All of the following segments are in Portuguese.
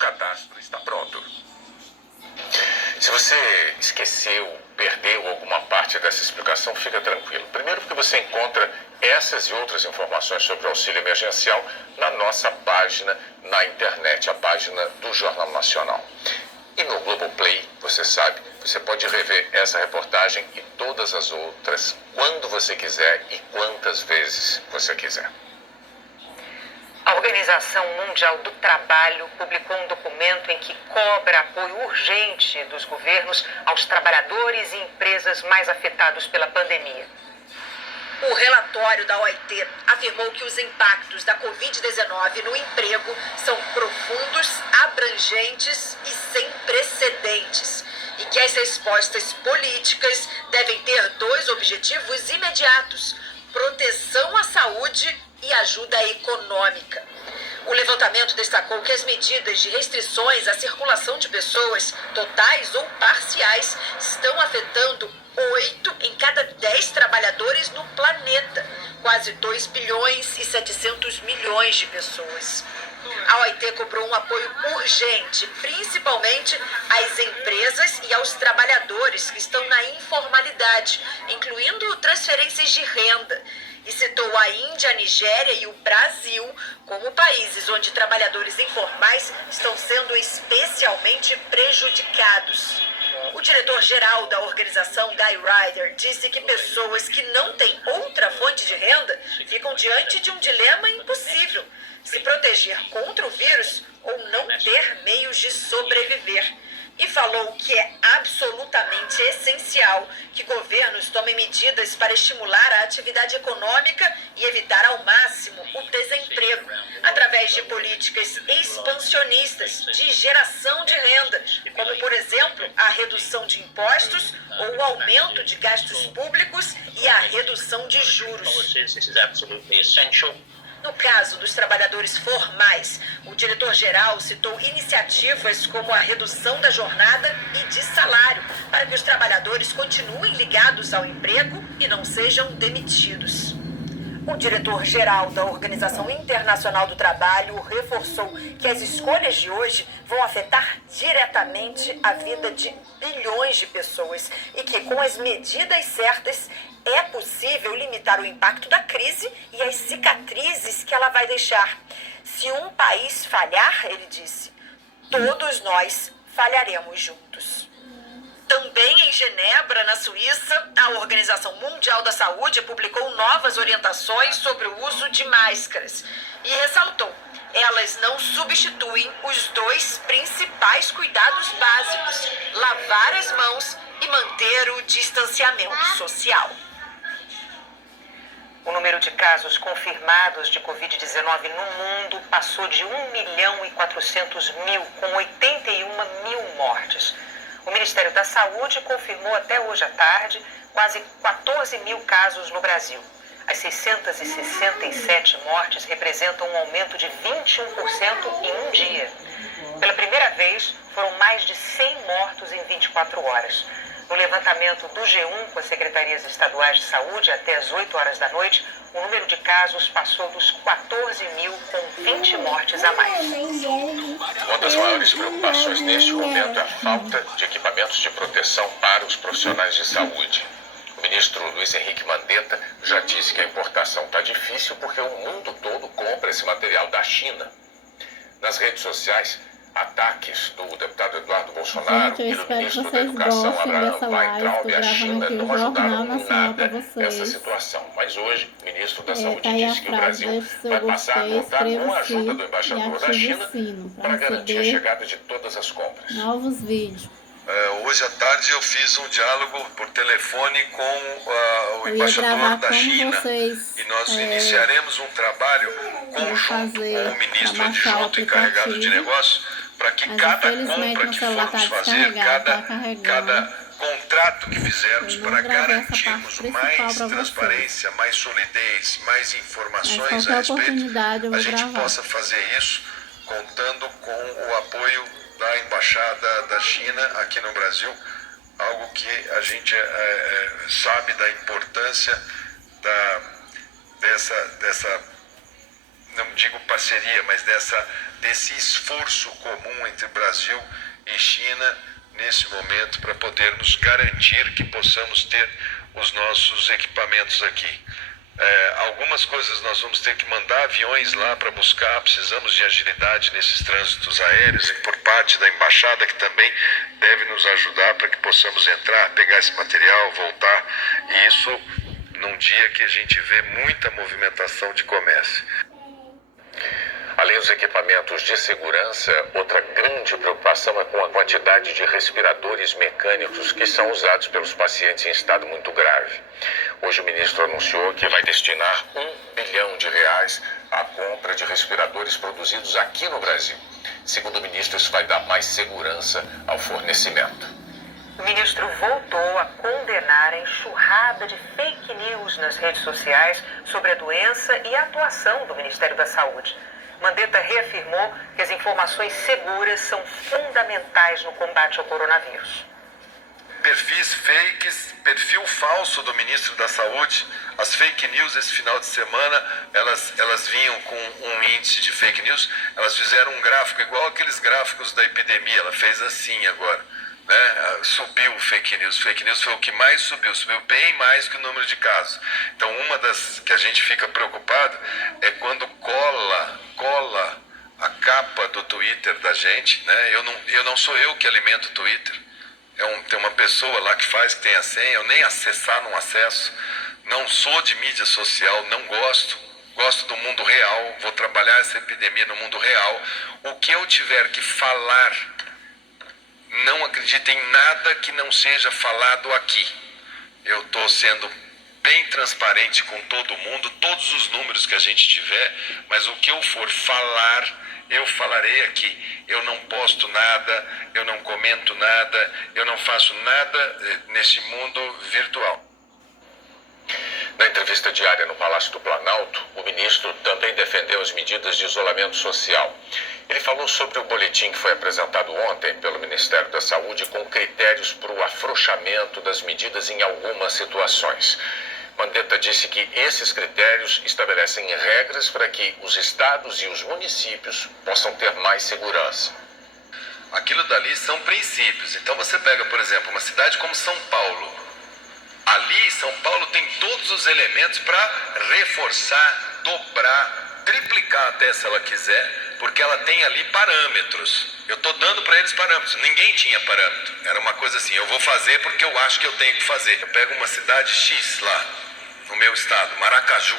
cadastro está pronto. Se você esqueceu, perdeu alguma parte dessa explicação, fica tranquilo. Primeiro porque você encontra essas e outras informações sobre o auxílio emergencial na nossa página na internet, a página do Jornal Nacional. E no Globoplay, você sabe, você pode rever essa reportagem e todas as outras quando você quiser e quantas vezes você quiser. A Organização Mundial do Trabalho publicou um documento em que cobra apoio urgente dos governos aos trabalhadores e empresas mais afetados pela pandemia. O relatório da OIT afirmou que os impactos da Covid-19 no emprego são profundos, abrangentes e sem precedentes, e que as respostas políticas devem ter dois objetivos imediatos: proteção à saúde e ajuda econômica. O levantamento destacou que as medidas de restrições à circulação de pessoas, totais ou parciais, estão afetando 8 em cada 10 trabalhadores no planeta, quase 2 bilhões e 700 milhões de pessoas. A OIT cobrou um apoio urgente, principalmente às empresas e aos trabalhadores que estão na informalidade, incluindo transferências de renda. E citou a Índia, a Nigéria e o Brasil como países onde trabalhadores informais estão sendo especialmente prejudicados. O diretor-geral da organização, Guy Ryder, disse que pessoas que não têm outra fonte de renda ficam diante de um dilema impossível: se proteger contra o vírus ou não ter meios de sobreviver. E falou que é absolutamente essencial que governos tomem medidas para estimular a atividade econômica e evitar ao máximo o desemprego, através de políticas expansionistas de geração de renda, como, por exemplo, a redução de impostos ou o aumento de gastos públicos e a redução de juros. No caso dos trabalhadores formais, o diretor-geral citou iniciativas como a redução da jornada e de salário, para que os trabalhadores continuem ligados ao emprego e não sejam demitidos. O diretor-geral da Organização Internacional do Trabalho reforçou que as escolhas de hoje vão afetar diretamente a vida de bilhões de pessoas e que, com as medidas certas, é possível limitar o impacto da crise e as cicatrizes que ela vai deixar. Se um país falhar, ele disse, todos nós falharemos juntos. Também em Genebra, na Suíça, a Organização Mundial da Saúde publicou novas orientações sobre o uso de máscaras e ressaltou: elas não substituem os dois principais cuidados básicos: lavar as mãos e manter o distanciamento social. O número de casos confirmados de Covid-19 no mundo passou de 1.400.000, com 81 mil mortes. O Ministério da Saúde confirmou até hoje à tarde quase 14 mil casos no Brasil. As 667 mortes representam um aumento de 21% em um dia. Pela primeira vez, foram mais de 100 mortos em 24 horas. No levantamento do G1 com as secretarias estaduais de saúde, até as 8 horas da noite, o número de casos passou dos 14 mil, com 20 mortes a mais. Uma das maiores preocupações neste momento é a falta de equipamentos de proteção para os profissionais de saúde. O ministro Luiz Henrique Mandetta já disse que a importação está difícil porque o mundo todo compra esse material da China. Nas redes sociais, ataques do deputado Eduardo Bolsonaro e do ministro da Educação, Abraham Weintraub, à China, não ajudaram em nada essa situação. Mas hoje, o ministro da Saúde disse que o Brasil vai passar a contar com a ajuda do embaixador da China para garantir a chegada de todas as compras. Novos vídeos. Hoje à tarde eu fiz um diálogo por telefone com o embaixador da China e nós iniciaremos um trabalho conjunto com o ministro adjunto encarregado de negócios para que cada compra que formos fazer, cada contrato que fizermos para garantirmos mais transparência, mais solidez, mais informações a respeito, a gente possa fazer isso contando com o apoio da Embaixada da China aqui no Brasil, algo que a gente sabe da importância dessa, não digo parceria, mas dessa desse esforço comum entre Brasil e China nesse momento para podermos garantir que possamos ter os nossos equipamentos aqui. Algumas coisas nós vamos ter que mandar aviões lá para buscar, precisamos de agilidade nesses trânsitos aéreos e por parte da embaixada que também deve nos ajudar para que possamos entrar, pegar esse material, voltar, e isso num dia que a gente vê muita movimentação de comércio. Além dos equipamentos de segurança, outra grande preocupação é com a quantidade de respiradores mecânicos que são usados pelos pacientes em estado muito grave. Hoje o ministro anunciou que vai destinar R$ 1 bilhão à compra de respiradores produzidos aqui no Brasil. Segundo o ministro, isso vai dar mais segurança ao fornecimento. O ministro voltou a condenar a enxurrada de fake news nas redes sociais sobre a doença e a atuação do Ministério da Saúde. Mandetta reafirmou que as informações seguras são fundamentais no combate ao coronavírus. Perfis fakes, perfil falso do ministro da Saúde, as fake news esse final de semana, elas vinham com um índice de fake news, elas fizeram um gráfico igual aqueles gráficos da epidemia, ela fez assim agora, né? Subiu o fake news foi o que mais subiu bem mais que o número de casos. Então uma das que a gente fica preocupado é quando cola a capa do Twitter da gente, né? Eu não sou eu que alimento o Twitter. Tem uma pessoa lá que faz, que tem a senha, eu nem acessar não acesso, não sou de mídia social, não gosto do mundo real, vou trabalhar essa epidemia no mundo real. O que eu tiver que falar, não acredite em nada que não seja falado aqui. Eu estou sendo bem transparente com todo mundo, todos os números que a gente tiver, mas o que eu for falar, eu falarei aqui. Eu não posto nada, eu não comento nada, eu não faço nada nesse mundo virtual. Na entrevista diária no Palácio do Planalto, o ministro também defendeu as medidas de isolamento social. Ele falou sobre o boletim que foi apresentado ontem pelo Ministério da Saúde com critérios para o afrouxamento das medidas em algumas situações. Mandetta disse que esses critérios estabelecem regras para que os estados e os municípios possam ter mais segurança. Aquilo dali são princípios. Então você pega, por exemplo, uma cidade como São Paulo. Ali, São Paulo tem todos os elementos para reforçar, dobrar, triplicar até se ela quiser, porque ela tem ali parâmetros. Eu estou dando para eles parâmetros. Ninguém tinha parâmetro. Era uma coisa assim, eu vou fazer porque eu acho que eu tenho que fazer. Eu pego uma cidade X lá, no meu estado, Maracaju.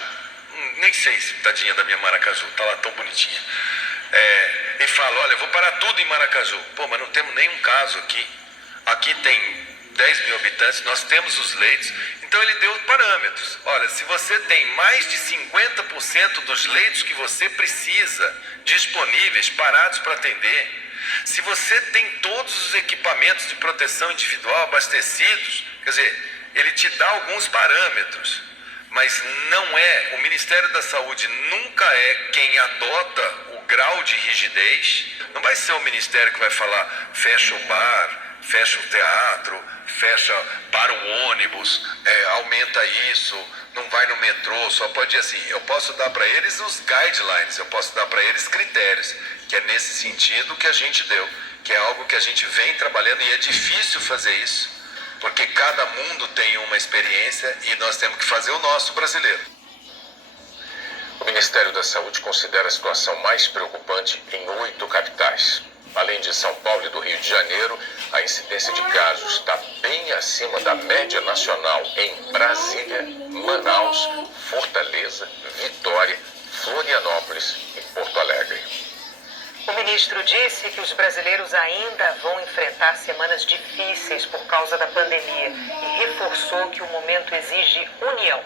Nem sei se tadinha da minha Maracaju, tá lá tão bonitinha. E falo, olha, eu vou parar tudo em Maracaju. Pô, mas não temos nenhum caso aqui. Aqui tem 10 mil habitantes, nós temos os leitos. Então ele deu parâmetros. Olha, se você tem mais de 50% dos leitos que você precisa disponíveis, parados para atender, se você tem todos os equipamentos de proteção individual abastecidos, quer dizer, ele te dá alguns parâmetros, mas não é, o Ministério da Saúde nunca é quem adota o grau de rigidez. Não vai ser o Ministério que vai falar, fecha o bar, fecha o teatro, para o ônibus, aumenta isso, não vai no metrô, só pode ir assim. Eu posso dar para eles os guidelines, eu posso dar para eles critérios, que é nesse sentido que a gente deu, que é algo que a gente vem trabalhando e é difícil fazer isso, porque cada mundo tem uma experiência e nós temos que fazer o nosso brasileiro. O Ministério da Saúde considera a situação mais preocupante em 8 capitais. Além de São Paulo e do Rio de Janeiro, a incidência de casos está bem acima da média nacional em Brasília, Manaus, Fortaleza, Vitória, Florianópolis e Porto Alegre. O ministro disse que os brasileiros ainda vão enfrentar semanas difíceis por causa da pandemia e reforçou que o momento exige união.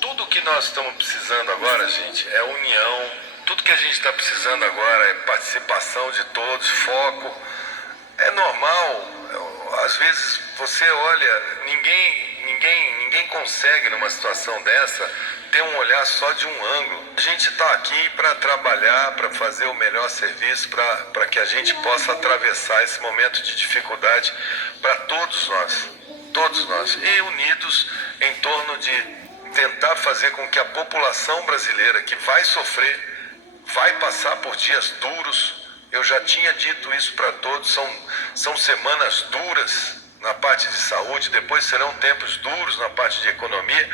Tudo que nós estamos precisando agora, gente, é união. Tudo que a gente está precisando agora é participação de todos, foco. É normal, às vezes você olha, ninguém consegue numa situação dessa ter um olhar só de um ângulo. A gente está aqui para trabalhar, para fazer o melhor serviço, para que a gente possa atravessar esse momento de dificuldade para todos nós, e unidos em torno de tentar fazer com que a população brasileira que vai sofrer, vai passar por dias duros. Eu já tinha dito isso para todos, são semanas duras na parte de saúde, depois serão tempos duros na parte de economia.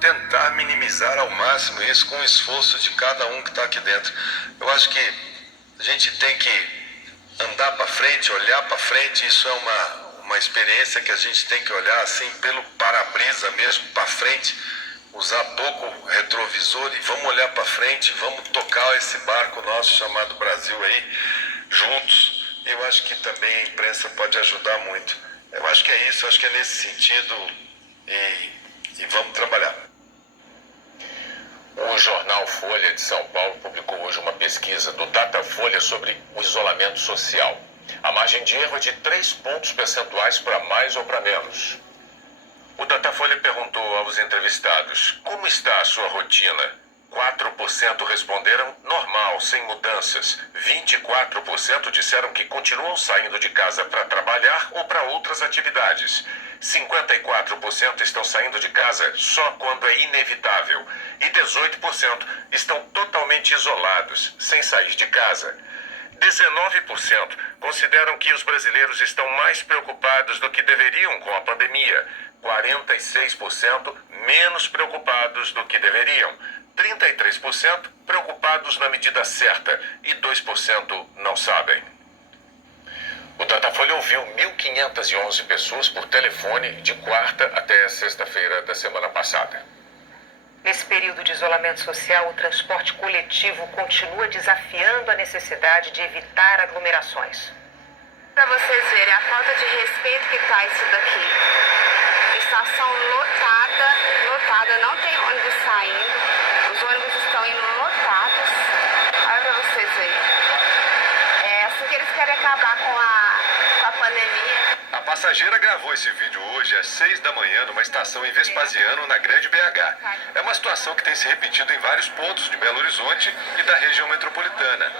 Tentar minimizar ao máximo isso com o esforço de cada um que está aqui dentro. Eu acho que a gente tem que andar para frente, olhar para frente. Isso é uma experiência que a gente tem que olhar assim pelo para-brisa mesmo, para frente, usar pouco retrovisor e vamos olhar para frente, vamos tocar esse barco nosso chamado Brasil aí juntos. Eu acho que também a imprensa pode ajudar muito. Eu acho que é isso, eu acho que é nesse sentido e vamos trabalhar. O jornal Folha de São Paulo publicou hoje uma pesquisa do Datafolha sobre o isolamento social. A margem de erro é de 3 pontos percentuais para mais ou para menos. O Datafolha perguntou aos entrevistados como está a sua rotina. 4% responderam normal, sem mudanças. 24% disseram que continuam saindo de casa para trabalhar ou para outras atividades. 54% estão saindo de casa só quando é inevitável. E 18% estão totalmente isolados, sem sair de casa. 19% consideram que os brasileiros estão mais preocupados do que deveriam com a pandemia. 46% menos preocupados do que deveriam. 33% preocupados na medida certa e 2% não sabem. O Datafolha ouviu 1.511 pessoas por telefone de quarta até sexta-feira da semana passada. Nesse período de isolamento social, o transporte coletivo continua desafiando a necessidade de evitar aglomerações. Para vocês verem a falta de respeito que está isso daqui. Estação lotada, não tem ônibus saindo. Os ônibus estão indo lotados. Olha para vocês verem. É assim que eles querem acabar com a pandemia. A passageira gravou esse vídeo hoje às 6 da manhã numa estação em Vespasiano, na Grande BH. É uma situação que tem se repetido em vários pontos de Belo Horizonte e da região metropolitana.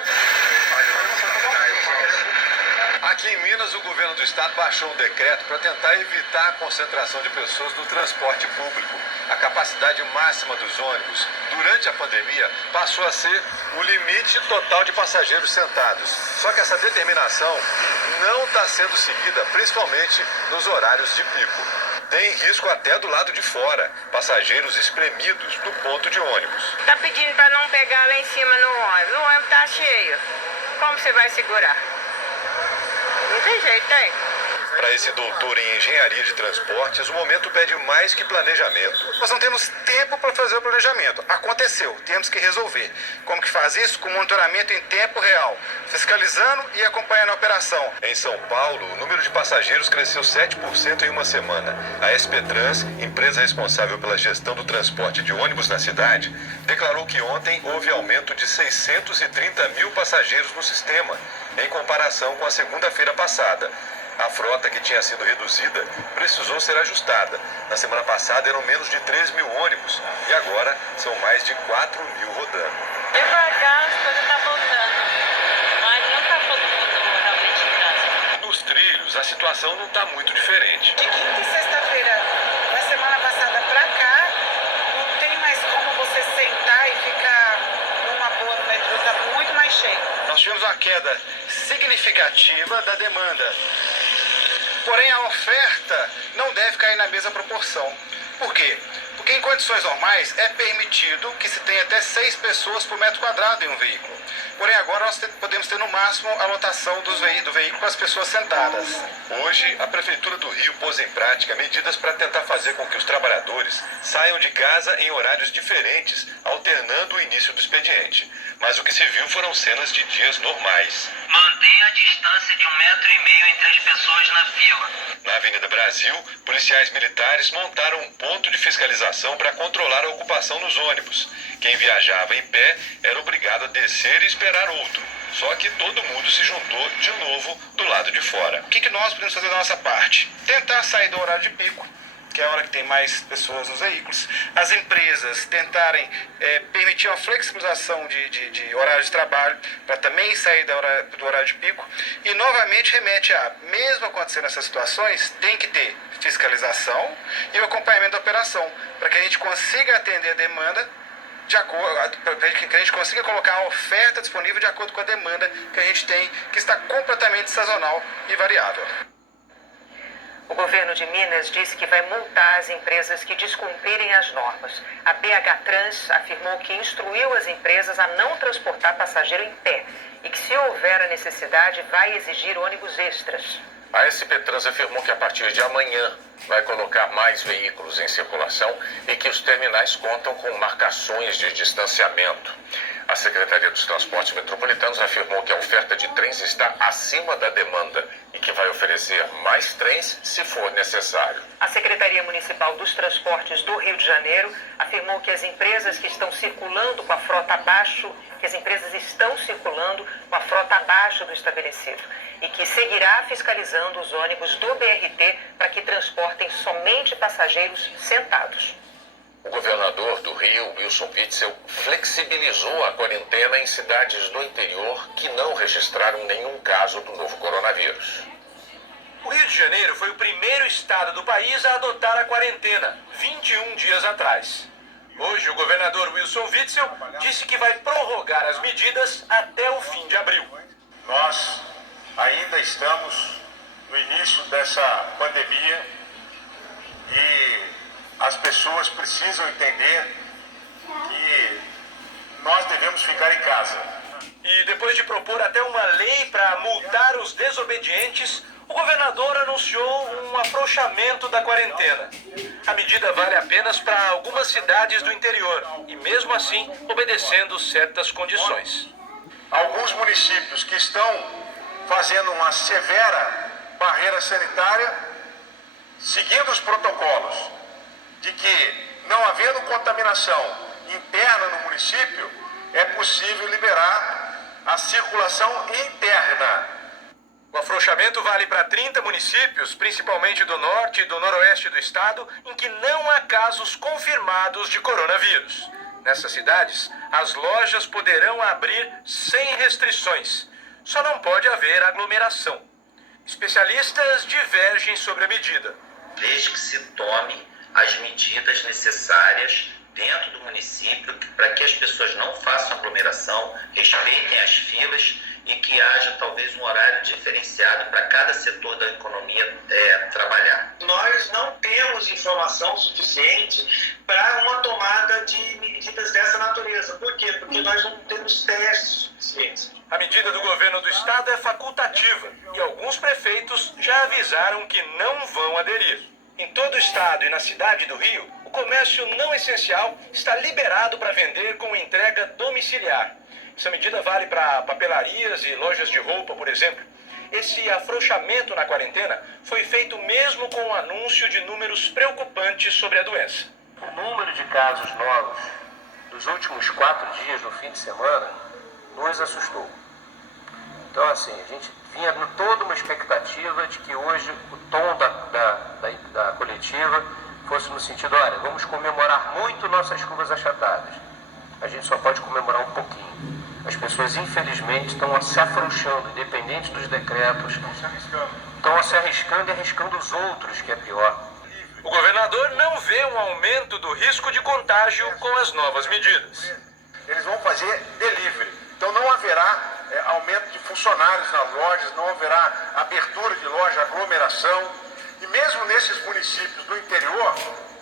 Aqui em Minas, o governo do estado baixou um decreto para tentar evitar a concentração de pessoas no transporte público. A capacidade máxima dos ônibus durante a pandemia passou a ser o limite total de passageiros sentados. Só que essa determinação não está sendo seguida, principalmente nos horários de pico. Tem risco até do lado de fora, passageiros espremidos no ponto de ônibus. Tá pedindo para não pegar lá em cima no ônibus. O ônibus tá cheio. Como você vai segurar? Não tem jeito, tem. Para esse doutor em engenharia de transportes, o momento pede mais que planejamento. Nós não temos tempo para fazer o planejamento. Aconteceu, temos que resolver. Como que faz isso? Com monitoramento em tempo real, fiscalizando e acompanhando a operação. Em São Paulo, o número de passageiros cresceu 7% em uma semana. A SP Trans, empresa responsável pela gestão do transporte de ônibus na cidade, declarou que ontem houve aumento de 630 mil passageiros no sistema, em comparação com a segunda-feira passada. A frota, que tinha sido reduzida, precisou ser ajustada. Na semana passada eram menos de 3 mil ônibus e agora são mais de 4 mil rodando. Devagar as coisas estão voltando, mas não está todo mundo realmente em casa. Nos trilhos, a situação não está muito diferente. De quinta e sexta-feira, da semana passada para cá, não tem mais como você sentar e ficar numa boa no metrô, está muito mais cheio. Nós tivemos uma queda significativa da demanda. Porém, a oferta não deve cair na mesma proporção. Por quê? Porque em condições normais é permitido que se tenha até 6 pessoas por metro quadrado em um veículo. Porém, agora nós podemos ter no máximo a lotação do veículo com as pessoas sentadas. Hoje, a Prefeitura do Rio pôs em prática medidas para tentar fazer com que os trabalhadores saiam de casa em horários diferentes, alternando o início do expediente. Mas o que se viu foram cenas de dias normais. Mantenha a distância de 1,5 metro entre as pessoas na fila. Na Avenida Brasil, policiais militares montaram um ponto de fiscalização para controlar a ocupação nos ônibus. Quem viajava em pé era obrigado a descer e esperar outro. Só que todo mundo se juntou de novo do lado de fora. O que nós podemos fazer da nossa parte? Tentar sair do horário de pico, que é a hora que tem mais pessoas nos veículos. As empresas tentarem permitir uma flexibilização de horário de trabalho para também sair do horário de pico. E novamente remete a, mesmo acontecendo essas situações, tem que ter fiscalização e o acompanhamento da operação, para que a gente consiga atender a demanda para que a gente consiga colocar a oferta disponível de acordo com a demanda que a gente tem, que está completamente sazonal e variável. O governo de Minas disse que vai multar as empresas que descumprirem as normas. A BH Trans afirmou que instruiu as empresas a não transportar passageiro em pé e que, se houver a necessidade, vai exigir ônibus extras. A SP Trans afirmou que a partir de amanhã vai colocar mais veículos em circulação e que os terminais contam com marcações de distanciamento. A Secretaria dos Transportes Metropolitanos afirmou que a oferta de trens está acima da demanda e que vai oferecer mais trens se for necessário. A Secretaria Municipal dos Transportes do Rio de Janeiro afirmou que as empresas que estão circulando com a frota abaixo, do estabelecido e que seguirá fiscalizando os ônibus do BRT para que transportem somente passageiros sentados. O governador do Rio, Wilson Witzel, flexibilizou a quarentena em cidades do interior que não registraram nenhum caso do novo coronavírus. O Rio de Janeiro foi o primeiro estado do país a adotar a quarentena, 21 dias atrás. Hoje, o governador Wilson Witzel disse que vai prorrogar as medidas até o fim de abril. Nós ainda estamos no início dessa pandemia e as pessoas precisam entender que nós devemos ficar em casa. E depois de propor até uma lei para multar os desobedientes, o governador anunciou um afrouxamento da quarentena. A medida vale apenas para algumas cidades do interior e, mesmo assim, obedecendo certas condições. Alguns municípios que estão fazendo uma severa barreira sanitária, seguindo os protocolos de que, não havendo contaminação interna no município, é possível liberar a circulação interna. O afrouxamento vale para 30 municípios, principalmente do norte e do noroeste do estado, em que não há casos confirmados de coronavírus. Nessas cidades, as lojas poderão abrir sem restrições. Só não pode haver aglomeração. Especialistas divergem sobre a medida. Desde que se tome as medidas necessárias dentro do município para que as pessoas não façam aglomeração, respeitem as filas e que haja talvez um horário diferenciado para cada setor da economia trabalhar. Nós não temos informação suficiente para uma tomada de medidas dessa natureza. Por quê? Porque nós não temos testes suficientes. A medida do governo do estado é facultativa e alguns prefeitos já avisaram que não vão aderir. Em todo o estado e na cidade do Rio, o comércio não essencial está liberado para vender com entrega domiciliar. Essa medida vale para papelarias e lojas de roupa, por exemplo. Esse afrouxamento na quarentena foi feito mesmo com o anúncio de números preocupantes sobre a doença. O número de casos novos dos últimos 4 dias do fim de semana nos assustou. Então, assim, a gente vinha com toda uma expectativa de que hoje o tom da coletiva fosse no sentido, olha, vamos comemorar muito nossas curvas achatadas. A gente só pode comemorar um pouquinho. As pessoas, infelizmente, estão se afrouxando, independente dos decretos. Estão se arriscando e arriscando os outros, que é pior. O governador não vê um aumento do risco de contágio com as novas medidas. Eles vão fazer delivery. Então não haverá aumento de funcionários nas lojas, não haverá abertura de loja, aglomeração. E mesmo nesses municípios do interior,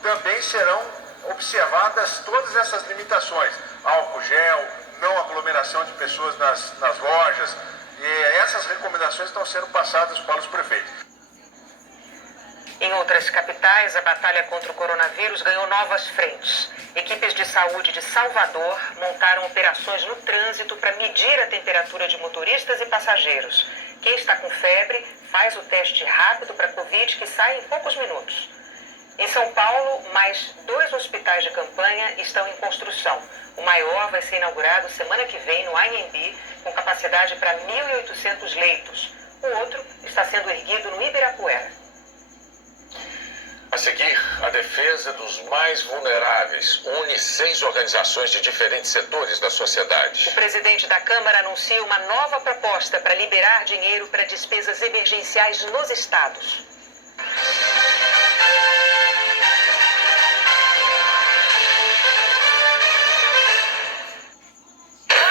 também serão observadas todas essas limitações. Álcool gel, não aglomeração de pessoas nas lojas. E essas recomendações estão sendo passadas para os prefeitos. Em outras capitais, a batalha contra o coronavírus ganhou novas frentes. Equipes de saúde de Salvador montaram operações no trânsito para medir a temperatura de motoristas e passageiros. Quem está com febre faz o teste rápido para Covid, que sai em poucos minutos. Em São Paulo, mais 2 hospitais de campanha estão em construção. O maior vai ser inaugurado semana que vem no Anhembi, com capacidade para 1.800 leitos. O outro está sendo erguido no Ibirapuera. A seguir, a defesa dos mais vulneráveis une 6 organizações de diferentes setores da sociedade. O presidente da Câmara anuncia uma nova proposta para liberar dinheiro para despesas emergenciais nos estados.